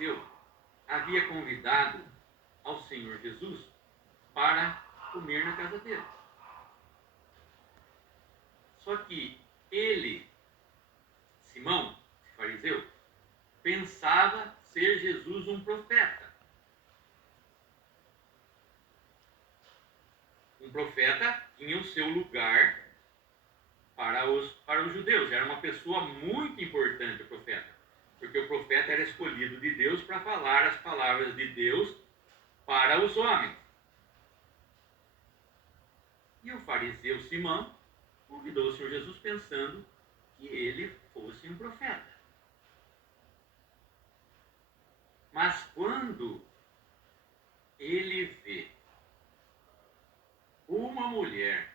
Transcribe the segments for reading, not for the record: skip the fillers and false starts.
fariseu havia convidado ao Senhor Jesus para comer na casa dele. Só que ele, Simão, fariseu, pensava ser Jesus um profeta. Um profeta tinha o seu lugar para os judeus. Era uma pessoa muito importante, o profeta. Porque o profeta era escolhido de Deus para falar as palavras de Deus para os homens. E o fariseu Simão convidou o Senhor Jesus pensando que ele fosse um profeta. Mas quando ele vê uma mulher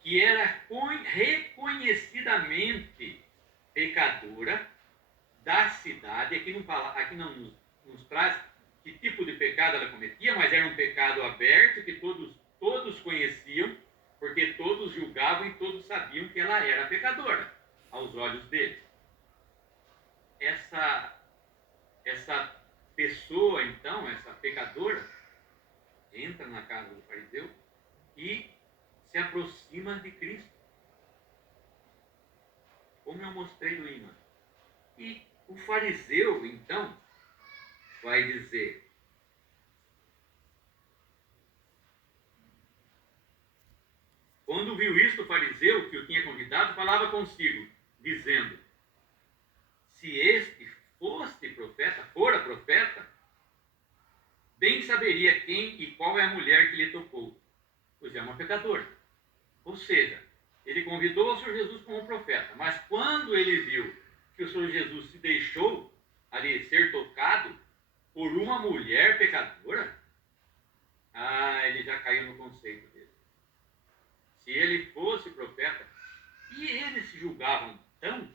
que era reconhecidamente pecadora da cidade, aqui não nos traz que tipo de pecado ela cometia, mas era um pecado aberto que todos conheciam, porque todos julgavam e todos sabiam que ela era pecadora aos olhos deles. Essa pessoa, então, essa pecadora, entra na casa do fariseu e se aproxima de Cristo, como eu mostrei no imã. E o fariseu, então, vai dizer: quando viu isto, o fariseu que o tinha convidado falava consigo, dizendo: se este fora profeta, bem saberia quem e qual é a mulher que lhe tocou, pois é uma pecadora. Ou seja, ele convidou o Senhor Jesus como profeta, mas quando ele viu que o Senhor Jesus se deixou ali ser tocado por uma mulher pecadora, ele já caiu no conceito dele. Se ele fosse profeta, e eles se julgavam tão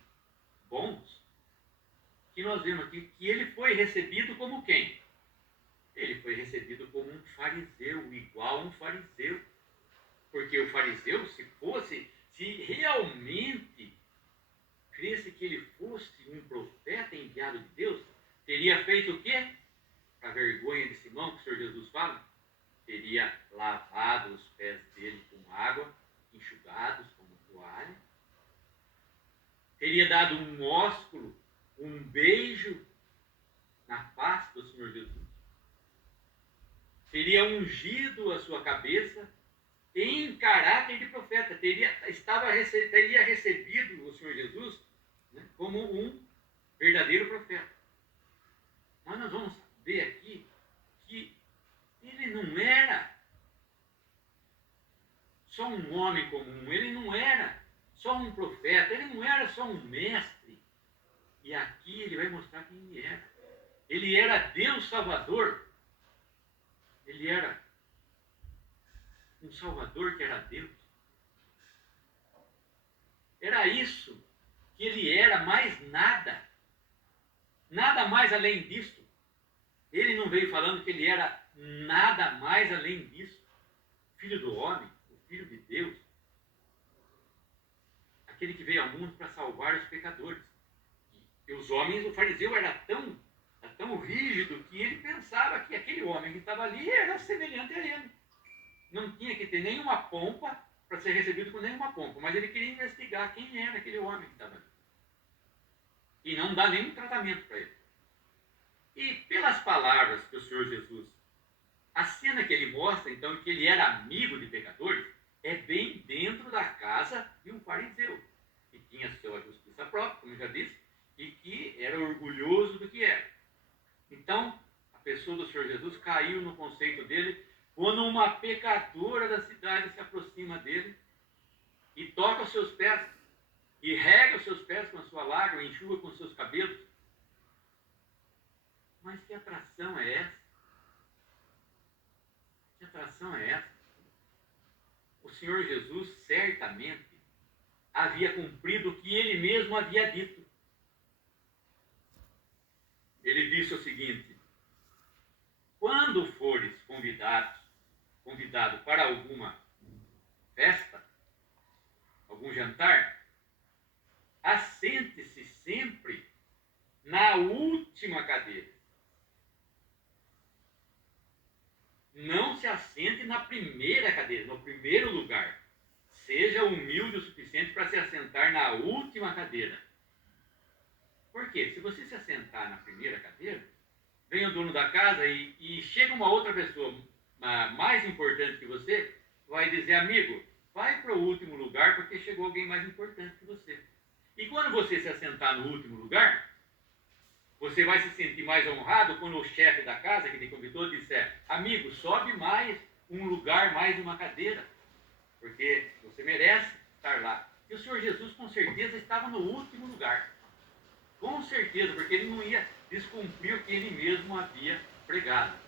bons, que nós vemos aqui que ele foi recebido como quem? Ele foi recebido como um fariseu, igual a um fariseu. Porque o fariseu, se realmente cresce que ele fosse um profeta enviado de Deus, teria feito o quê? Para a vergonha de Simão, que o Senhor Jesus fala, teria lavado os pés dele com água, enxugados como toalha, teria dado um ósculo, um beijo na face do Senhor Jesus, teria ungido a sua cabeça em caráter de profeta, teria recebido o Senhor Jesus, né, como um verdadeiro profeta. Mas nós vamos ver aqui que ele não era só um homem comum, ele não era só um profeta, ele não era só um mestre. E aqui ele vai mostrar quem ele era. Ele era Deus Salvador. Ele era um Salvador que era Deus. Era isso que ele era, mais nada. Nada mais além disso. Ele não veio falando que ele era nada mais além disso. Filho do homem, o Filho de Deus. Aquele que veio ao mundo para salvar os pecadores. E os homens, o fariseu era tão rígido que ele pensava que aquele homem que estava ali era semelhante a ele. Não tinha que ter nenhuma pompa para ser recebido com nenhuma pompa, mas ele queria investigar quem era aquele homem que estava ali. E não dar nenhum tratamento para ele. E pelas palavras que o Senhor Jesus, a cena que ele mostra, então, que ele era amigo de pecadores, é bem dentro da casa de um fariseu, que tinha sua justiça própria, como eu já disse, e que era orgulhoso do que era. Então, a pessoa do Senhor Jesus caiu no conceito dele, quando uma pecadora da cidade se aproxima dele e toca os seus pés, e rega os seus pés com a sua lágrima, enxuga com os seus cabelos. Mas que atração é essa? Que atração é essa? O Senhor Jesus certamente havia cumprido o que ele mesmo havia dito. Ele disse o seguinte: quando fores convidado para alguma festa, algum jantar, assente-se sempre na última cadeira. Não se assente na primeira cadeira, no primeiro lugar. Seja humilde o suficiente para se assentar na última cadeira. Por quê? Se você se assentar na primeira cadeira, vem o dono da casa e chega uma outra pessoa mais importante que você, vai dizer, amigo, vai para o último lugar porque chegou alguém mais importante que você. E quando você se assentar no último lugar, você vai se sentir mais honrado quando o chefe da casa que te convidou disser, amigo, sobe mais um lugar, mais uma cadeira, porque você merece estar lá. E o Senhor Jesus com certeza estava no último lugar. Com certeza, porque ele não ia descumprir o que ele mesmo havia pregado.